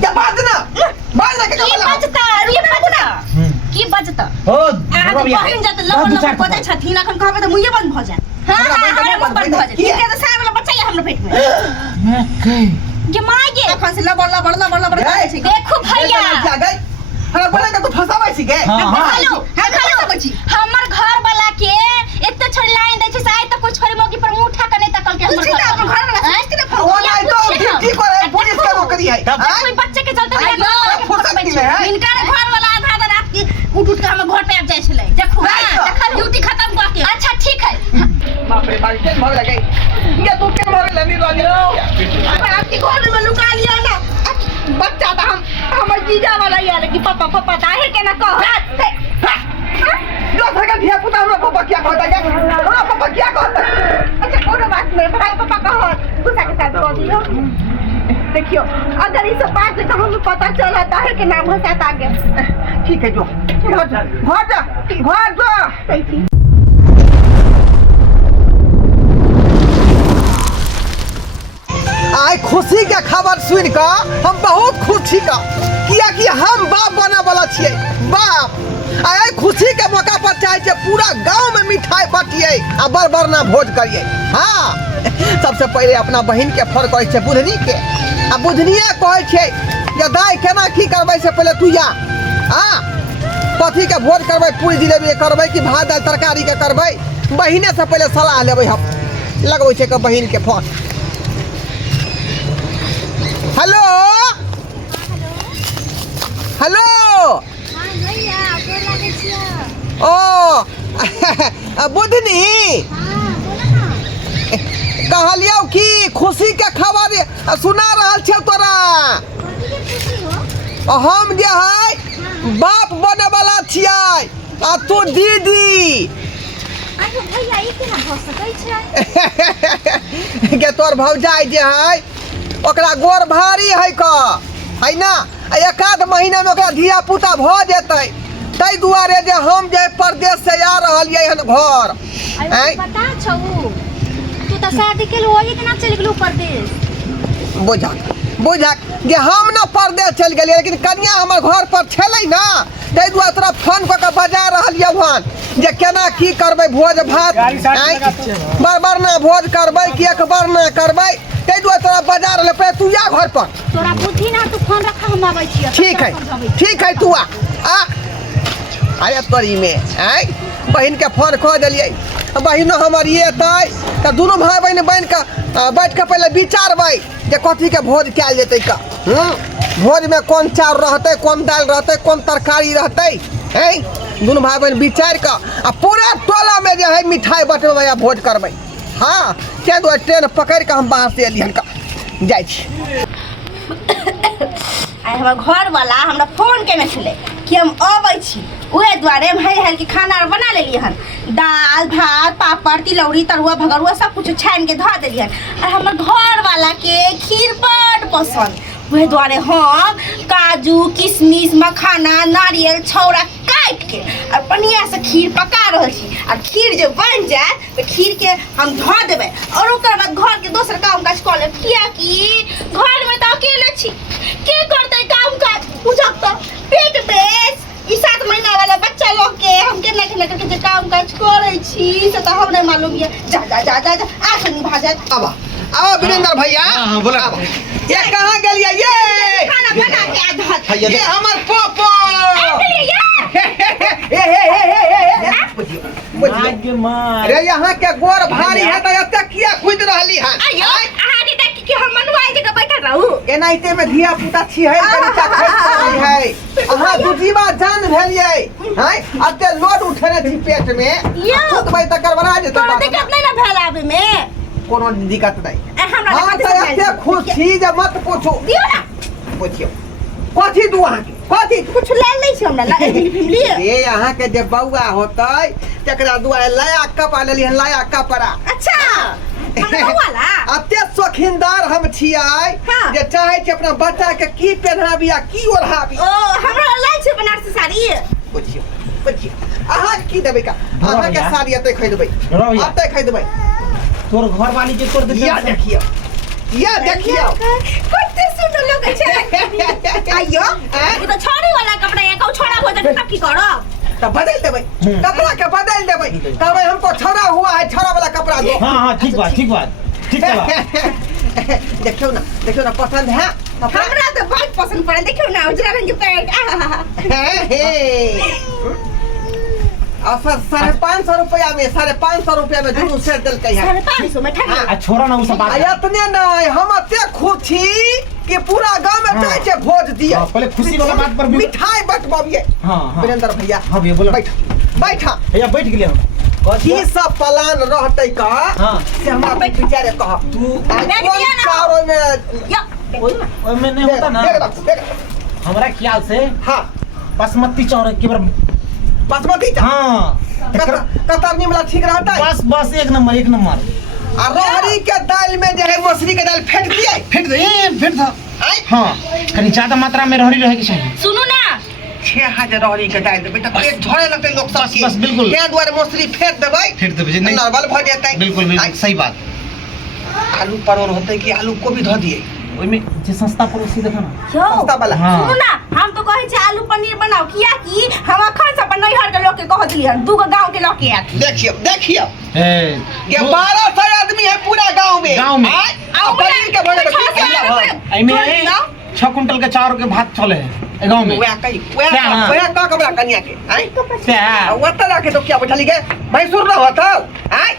क्या बाजना के की बजता ओ बहन जत लबड़ बजै छथिन अखन कहबै त मुइये बंद भ जाय हां हमरा मुंह बंद भ जाय ठीक है त साय वाला बच्चा ये हमरा पेट में के माय के अखन से लबड़ करे छै देखो भैया हमरा बोले के तू फसाबै छी के हेलो बच्ची हमर घर वाला के एते छोड़ लाइन दै छै साय त कुछ छोरी मोगी पर मुंह उठा के नहीं तकल के हमर घर वाला किने फोन ओ नहीं तो की करे पुलिस के नौकरी है कोई बच्चे के चलते इनका घर वाला आधा आधा रात के उठ के हम घर पे आ जाय छले देखो देखल ड्यूटी खत्म क के अच्छा ठीक है बाप रे बाप के भाग लगे ये तू के भाग लनी लानी आपके घर में लुका लिया ना बच्चा तो हमर जीजा वाला यार कि पापा ताहे के ना कह जो सका धिया पुता हमरा पापा क्या कहता है हमरा पापा क्या कहता है अच्छा कोनो बात नहीं भाई पापा कहो गुस्सा के साथ कह दियो देखियो अगर इस बात का हमें पता चला ताहे के नाम हो साथ आगे ठीक है जो घर जा सही आय खुशी के खबर सुन का हम बहुत खुशी का किया कि हम बाप बना वाला छिए बाप आय खुशी के मौका पर चाहे छे पूरा गांव में मिठाई बांटिए आ बड़ ना भोज करिए हां सबसे पहले अपना बहन के फोन करे छे बुधनी के आ बुधनिया कहे छे जे दाई केना की करबै से पहले तू जा हां कथी के भोज करबै पूरी जिलेबी करबै कि भात दाल तरकारी के करबै बहिने से पहले सलाह लेबै हम लगबै छे के बहन के फोन हेलो हेलो हां भैया तो लागे छिया ओ बुधनी हां बोला ना कहलियो कि खुशी के खबर सुना रहल छे तोरा कथि के खुशी हो हम जे है बाप बने वाला छियै आ तू दीदी अच्छा भैया ई केना भ सकै छै के तोर भौजाई जे है ओकरा गोर भारी है क है ना एक आध महीना में ओकरा धिया पुता भ जेतै तै दुआरे जे हम जे परदेश से आ रहलियै हन घर अरे पता छौ तू त शादी के वही दिन चल गेलू परदेश बुझा जे हम ना परदेश चल गेलियै लेकिन कन्या हमर घर पर छलै ना तै दुआरे तोरा फोन क के बजा रहलियै हन जे केना की करबै भोज भात बार ना भोज करबै कि एक बार ना करबै तै दुआरे तोरा बजा रहले पे तू जा घर पर तोरा बुद्धि ना तू फोन रखा हम आबै छियै ठीक है तू आ अरे तोरी में आय बहन के फोन कह देलियै बहिनो हमर ये तै त दोनों भाई बहन बैठ के पहले विचारबै जे कथी के भोज कैल जेतै का भोज में कौन चाउर रहतै कौन दाल रहतै कौन तरकारी रहतै हैं दोनों भाई बहन विचार के आ पूरा टोला में जे है मिठाई बटबै या भोज करबै हाँ क्या दो ट्रेन पकड़ के हम बाहर से एलियन का जाय छी आइ हमर घर वाला हमरा फोन केने छलै कि हम अबै छी उहे द्वारे हम हल के खाना बना लेलिए हन दाल भात पापड़ तिलौरी तरुआ भगरुआ सब कुछ छान के धो देलिए हन और हमर घर वाला के खीर बड़ पसंद उहे द्वारे हम काजू किशमिश मखाना नारियल छौड़ा काट के और बढ़िया से खीर पका रहल छी और खीर जो बन जाए तो खीर के हम धो देबे और ओकर बाद घर के दोसर काम काज कर लेब किया कि घर में तो अकेले छी के करते काम काज बुझत पेट बेस ई 7 महीना वाला बच्चा लोग के हम केना केना करके जे काम काज करै छी से तो हम नहीं मालूम ये जा आठ निभा जात अब वीरेंद्र भैया हां बोला ये कहां गेलियै ये खाना बना के आधा ये हमर पोपो रे यहाँ के गोर भारी है त एते किया खुद रहली है आयो अहाँ के देख के हम मनवाई जगह बैठल रहू एनाइते में धिया पुता छी है कनिटा खैस रहली है अहाँ दूजीबा जान भेलियै हैं अते लोड उठेने छी पेट में खुद भाई तकर बना जेतै तोरा दिक्कत नहीं ना भेल आबे में कोनो दिक्कत नहीं हमरा हम त एते खुश छी जे मत पूछो दियो ना पूछियो कथी दू अहाँ कथी कुछ ले नहीं छी हमरा ला लिए ए अहाँ के जे बौआ होतै तकरा दुआरे लाया कपड़ा लेली हन लाया कपड़ा अच्छा हमरा वाला अते शौकीनदार हम छियै जे चाहे छी अपना बच्चा के की पहनाबी आ की ओढ़ाबी ओ हमरा लाई छै बनारसी साड़ी बुझियो अहाँ की देबै का अहाँ के साड़ी एते खरीदबै एते खरीदबै तोर घर वाली के तोर या देखियो कते सुंदर लगे छै तो बदल देबै कपड़ा के बदल देबै कहबै हमको छौड़ा हुआ है छौड़ा वाला कपड़ा दो हाँ ठीक बात ठीक है देखियो ना पसंद है हमरा तो बहुत पसंद पड़े देखियो ना उजरा रंग के पैंट और 550 रुपया में 550 रुपया में दुनू सेट दिल के है 550 में ठग छोड़ा ना उ सब बात इतने नहीं हम अते खुश छी कि पूरा गांव में चाहे छे भोज दिए पहले खुशी वाला बात पर मिठाई बंटबाबिए हां वीरेंद्र भैया हां भैया बोलो बैठा भैया बैठ गेले हम की सब प्लान रहते का हां से हमरा विचारे कह तू चारों में ओए में नहीं होता ना हमरा ख्याल से हां बासमती चावल के बार बासमती हां कतरनी वाला ठीक रहता है बस एक नंबर आ रहरी के दाल में जो है मसूरी के दाल फेंट दिए फेंट दो हां कहीं ज्यादा मात्रा में रहरी रहे के चाहिए सुनो ना 6000 रहरी के दाल बेटा पेट झड़े लगते लोग सब की बस बिल्कुल के द्वारा मसूरी फेंट देबै नहीं नॉर्मल भ जेतै बिल्कुल सही बात आलू परोर होते कि आलू को भी धो दिए ओइ में जे सस्ता पड़ोसी देखा ना सस्ता वाला सुनो ना हम तो कहे छे आलू पनीर बनाओ किया कि हम अखन से अपन नैहर के लोग के कह दिए दूगो गांव के लोग के आत देखियो ये 1200 आदमी है पूरा गांव में आओ पनीर के बने आई में 6 कुंटल के चावल के भात चले है गांव में वह का कबरा कन्या के आई क्या वो तरह के तो क्या बैठली के भाई सुन रहा होता आई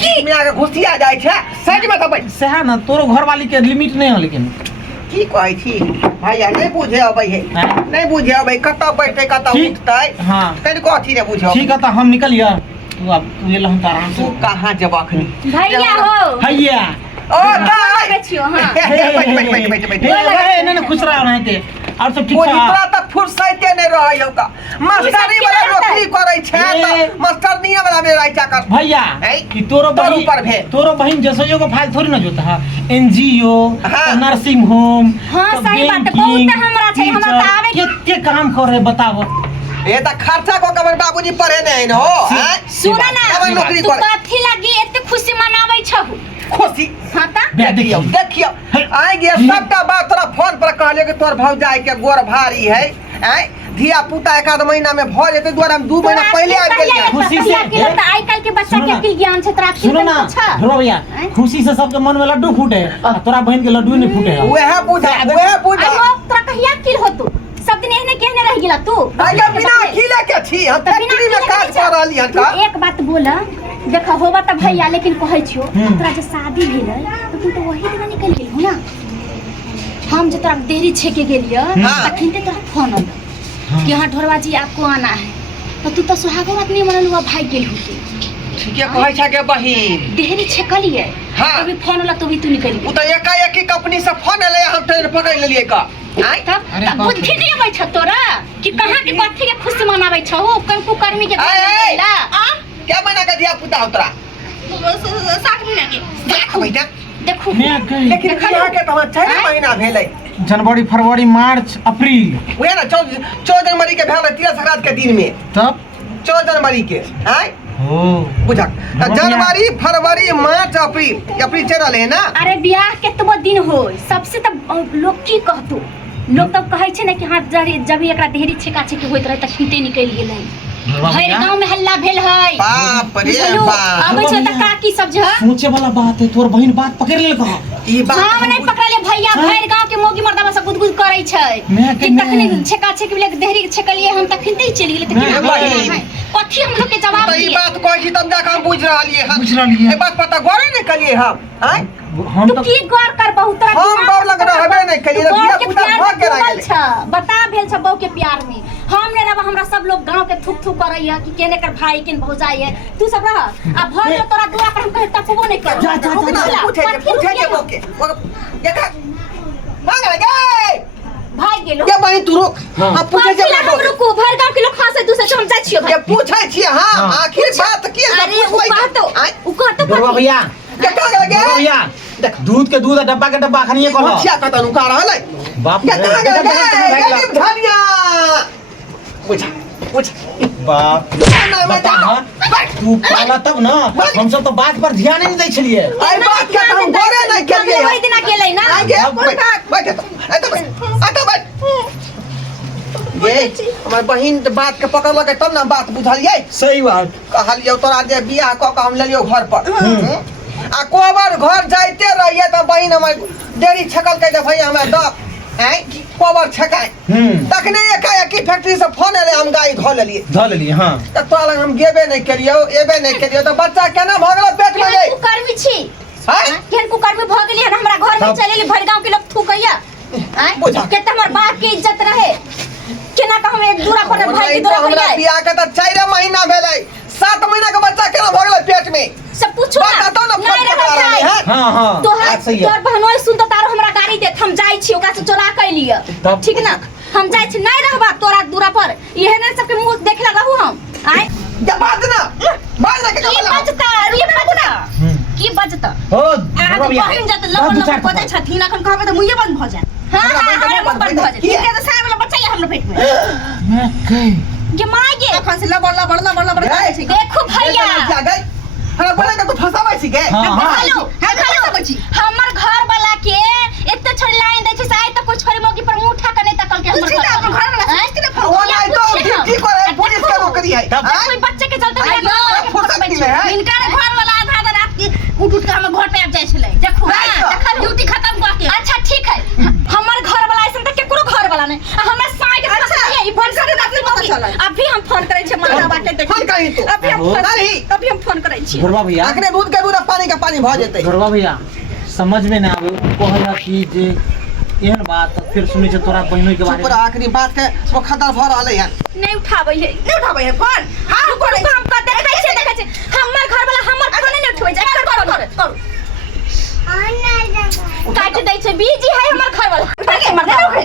की में आगे घुसिया जाय छे सच में तो भाई से ना तोरो घर वाली के लिमिट नहीं है लेकिन की कहै छी भैया नहीं बुझे अबै है नहीं बुझे अबै कत बैठे कत उठतै हां कनि कथि रे बुझे ठीक है तो हम निकलिए तू ये लहन आराम से तू कहां जब अखनी भैया हो भैया ओ दाई बेचियो हां बैठ नहीं खुश रहो नहीं थे और सब ठीक वो है इतना तक फुर्सते नहीं रहै हो का मास्टरी वाला नौकरी करै छै त मास्टरनिया वाला में राइटा कर भैया कि तोरो बहन जसोयो को फाइल थोड़ी ना जोता है एनजीओ नर्सिंग होम हां सही बात बहुत हमरा छै हम त आवे केते काम करे बताओ ए त खर्चा को कबर बाबूजी पढ़े नहीं न हो सुना ना नौकरी तू कर कथि लागी एते खुशी मनाबै छहु खुशी हां ता देखियो आइ गे सबटा बात तोरा फोन पर कहलियो कि तोर भौजाई के गोर भारी है आई धिया पुता एक आध महीना में भ जेते द्वारा हम 2 महीना पहले आ गेलिए खुशी से आई काल के बच्चा के अकिल ज्ञान छै तोरा सुनो ना ध्रुव भैया खुशी से सबके मन में लड्डू फूटे तोरा बहन के लड्डू नहीं फूटे वह पूजा तोरा कहिया अकिल हो तू सब दिन एहने कहने रह गेला तू आगे बिना अकेले के छी हम फैक्ट्री में काज कर रहली हन का एक बात बोला देखा होबा त भैया लेकिन कहै छियो तोरा जे शादी भेलै तो तू तो वही दिन निकल गेल हो ना हम जे तोरा देरी छेके गेलियो तखन ते तोरा फोन आल कि हां ढोरवा जी आपको आना है तो तू तो सुहागो रात नहीं मनल हुआ भाई गेल होते ठीक है कहै छ के बहिन देरी छेकलिए अभी फोन आला तो भी तू निकल उ त एकाएक कंपनी से फोन एले हम ट्रेन पकड़ लेलिए का आई तब बुद्धि नहीं आबै छ तोरा कि कहां के कथि के खुशी मनाबै छ हो कंकु कर्मी के बोला क्या मना के दिया पुता उतरा 7 महीना के देखो बेटा देखो लेकिन यहाँ के तो 6 महीना भेलै जनवरी फरवरी मार्च अप्रैल वे ना 14 जनवरी के भेल तिला संक्रांत के दिन में तब 14 जनवरी के आई हो बुझा जनवरी फरवरी मार्च अप्रैल चल रहे हैं ना अरे ब्याह केतबो दिन हो सबसे तो लोग की कहतो लोग तो कहै छै ना कि हां जब एकरा देहरी छेका छेके होइत रहे त खीते निकल गेलै भर गांव में हल्ला भेल है बाप रे बाप आबै छै त काकी सब जे सोचे वाला बात है तोर बहन बात पकड़ लेल कहा ई बात हम नहीं पकड़ले भैया भर गांव के मोगी मर्दावा सब गुदगुद करै छै कि तखनी छेका छेके ले देहरी छेकलिए हम तखन ते चली गेलै त कथि हम लोग के जवाब ई बात कहै छी तब जाके हम बुझ रहलिए ए बात पता गरे नहीं कलिए हम हम तो की गौर कर बहुत तरह हम बौ लग रहबे नहीं कलिए बिया पुता भाग के रह छ बता भेल छ बौ के प्यार में हम ने रब हमरा सब लोग गांव के थुक थुक करैया कि केने कर भाई केन भौजाई है तू सब रह आ भर में तोरा दुआ पर हम कहे तकबो नहीं कर पूछे के मौके ये का भाग गए भाई गेलो ये बहिन तू रुक हां पूछे जे हम रुको भर गांव के लोग खासे दूसरे से हम जाय छियो ये पूछै छी हां आखिर बात की अरे उ कहतो ध्रुव भैया ये का लगे भैया देख दूध के डब्बा के डब्बा खनिए कहलो मुखिया का तनु का रहलै बाप ये का गरीब धनिया पूछ बाप तू पाला तब ना हम सब तो बात पर ध्यान नहीं दै छलिए आई बात के हम गोरे नहीं केलिए वही दिन गेलै ना आगे बैठ ए तो बैठ ये हमार बहिन के बात के पकड़ लगे तब ना बात बुझलिए। सही बात। कहलियो तोरा जे बियाह क के हम लेलियो घर पर आ कोबर घर जाइते रहिए त बहिन हमर डेरी छकल के भैया हमरा द हैं कोबर छकाय तखने एकाएकी फैक्ट्री से फोन आले हम गाय धो लेलिए हां त तोरा लग हम गेबे नहीं करियो एबे नहीं करियो त बच्चा केना भगला पेट में गई कुकर्मी छी हैं केन कुकर्मी भ गेली है हमरा घर में चलेली भर गांव के लोग थूकैया हैं के हमर बाप के इज्जत रहे केना का हम एक दूरा पर भाई की दूरा हमरा पर बियाह के त 4 महीना भेलै 7 महीना के बच्चा केना भगला पेट में सब पूछो बता तो ना नहीं रहा है हां हां तोर बहनोई सुन त तारो हमरा गाड़ी देत हम जाई छी ओका से चोरा कै लिए ठीक ना हम जाई छी नहीं रहबा तोरा दूरा पर इहे ने सबके मुंह देखला रहू हम आय जा बात ना के ये बजता हो आगे बहन जत लबर बजे छथिन अखन कहबे त मुइये बंद भ जाय हां हमरा मुंह बंद भ जाय ठीक है त सार वाला बच्चा ये हमरा पेट में ये मां ये अखन से लबर करे छै देखो भैया जा गई हमरा बोले के तू फसाबै छी के हेलो हमर घर वाला के एते छोड़ लाइन दै छै साइ त कुछ छोरी मौकी पर मुंह उठा के नहीं तकल के हमर घर वाला सोच के वो नहीं तो ड्यूटी करे पुलिस के नौकरी है कोई बच्चे के चलते फुर्सत नहीं है इनका घर वाला आधा आधा रात की उठ के हम घर पे आ जाय छले देखो देखा ड्यूटी खत्म क के अच्छा ठीक है हमर घर वाला ऐसन त केकरो घर वाला नहीं हमरा साइ के फसा ई फोन से पता चला अभी हम फोन करे छै मानवा के देखो फोन करी तू अभी हम फोन करे छी घरवा भैया अखने दूध के दूध पानी के पानी भ जेतै घरवा भैया समझ में ना आवे कहला कि जे एहन बात फिर सुनै छै तोरा बहिनो के बारे में आखिरी बात के वो खतर भ रहले है नहीं उठाबै है फोन हां कोन काम कर देखै छै हमर घर वाला हमर फोन नहीं उठबै छै कर काट दै छै बीजी है हमर घर वाला उठ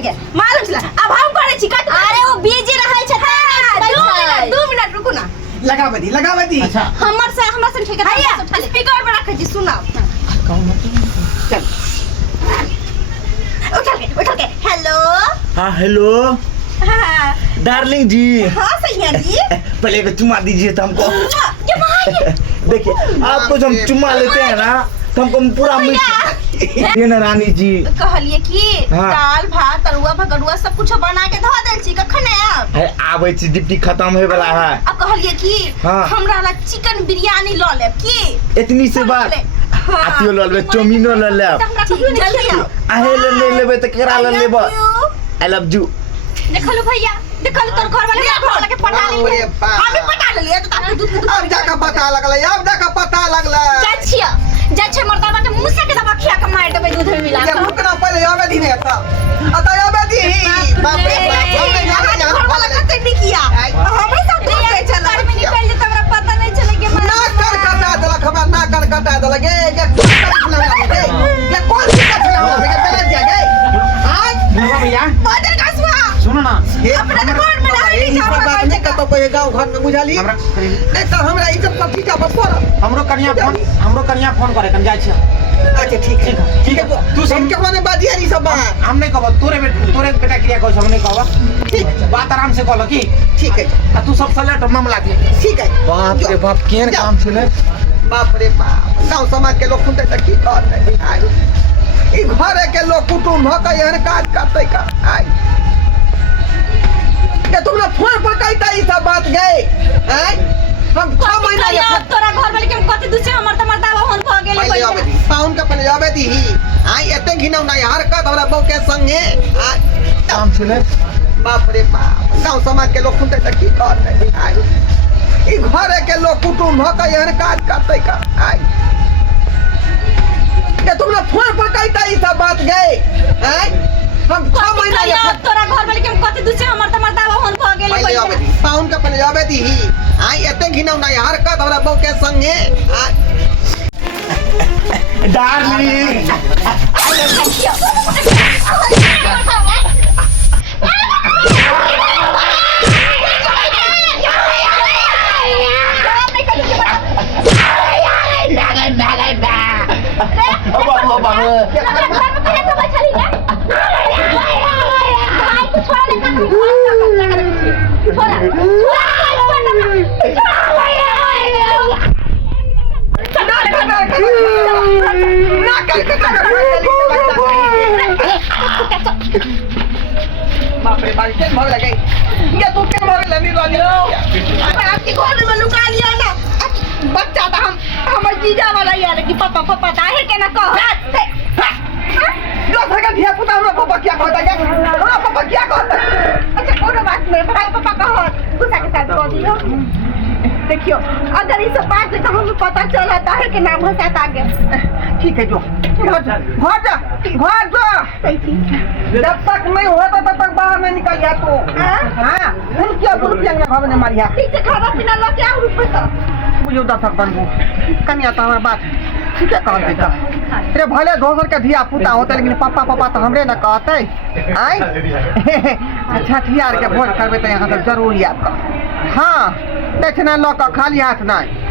के मालूम छला अब हम करे छी काट अरे वो बीजी रहै छै 2 मिनट रुकू ना लगावे दी अच्छा हमर से ठीक है स्पीकर पे रखै छी सुनाओ चल उठ के हेलो हां हेलो हां डार्लिंग जी हां सैया जी पहले एक चुम्मा दीजिए तो हमको ये भाई देखिए आपको जब हम चुम्मा लेते हैं ना तो हमको पूरा ये ना रानी जी कहलिए कि हाँ। दाल भात तरुआ भगरुआ सब कुछ बना के धो देल छी कखन आब है आबै छी डिप्टी खत्म होय वाला है अब कहलिए कि हाँ। हमरा ला चिकन बिरयानी ल लेब की इतनी से बात आतियो ल लेब चौमिनो ल लेब जल्दी आओ आहे ले लेबे त केरा ल लेब आई लव यू देखलो भैया देखलो तोर घर वाला के पटा ले हम भी पटा ले तो ताके दूध अब जाके पता लगले जा छै मर्दावा के मुंह से के दबा खिया के मार देबे दूध में मिला ये के रुकना पहले आवे दी ने था अतः आवे दी बाप रे हमने घर वाला कते निकिया हमरे साथ धोके चला घर में निकल जे हमरा पता नहीं चले के ना कर कटा देलक हमरा ना कर कटा देलक ये कौन सी कथा है ये पहले दिया गए आज घरवा भैया बादल कसवा सुनो ना अपने घर में नहीं जा बात नहीं का तो कोई गांव घर में बुझाली हमरा नहीं तो हमरा इज्जत पर पीछा पर पड़ हमरो कनिया फोन करे कन जाय छै अच्छा ठीक है तू सब के माने बाजिया नहीं सब बात हम नहीं कहब तोरे बेटा क्रिया कहै हम नहीं कहब ठीक बात आराम से कहल की ठीक है आ तू सब सलेट मामला दे ठीक है बाप रे बाप केन काम छले बाप रे बाप गांव समाज के लोग सुनते त की कहते आई ई घरे के लोग कुटुंब ह के एहन काज करते का आई ये तुमने फोन पर कहता ई सब बात गए हैं हम 6 महीना ये तोरा घर वाले के कते दूसरे हमर त मर्दावा होन भ गेले पहले आवे दी पाउन का पहले आवे दी आई एते घिनौ ना हरकत हमरा बहू के संगे आई काम छले बाप रे बाप गांव समाज के लोग सुनते त की कहते आई ई घरे के लोग कुटुंब ह के एहन काज करते का आई ये तुमने फोन पर कहता ई सब बात गए हैं हम 6 महीना ये तोरा घर वाले के कते दूसरे हमर त मर्दावा होन भ गेले पहले आवे दी पाउन का पहले आवे दी आई एते घिनौ ना हरकत हमरा बहू के संगे डार्लिंग बाप रे बाप केन भाग लगे ये तू केन भाग लनी रानी आपके घर में लुका लिया ना बच्चा था हमर जीजा वाला यार कि पापा पापा ताहे के ना कह जो सका धिया पुता हमरा पापा क्या कहता है हमरा पापा क्या कहता है अच्छा कोनो बात नहीं भाई पापा कहो गुस्सा के साथ बोल दियो देखियो अगर इस बात से हमें पता चला ताहे के नाम हो साथ आगे ठीक है जो घर जा जब तक नहीं होता तब तक बाहर नहीं निकल जा तू हाँ क्या रुपया घर में मारिया ठीक से खाना पीना लो क्या रुपया बुझो दस बनबू कन्या तो हमारे बात ठीक है कहल बेटा अरे भले दोसर के धिया पुता होते लेकिन पापा पापा तो हमरे न कहते आई अच्छा ठियार के भोज करबे तो यहाँ तक जरूर याद कर हाँ दक्षिणा लऽ कऽ खाली हाथ नहीं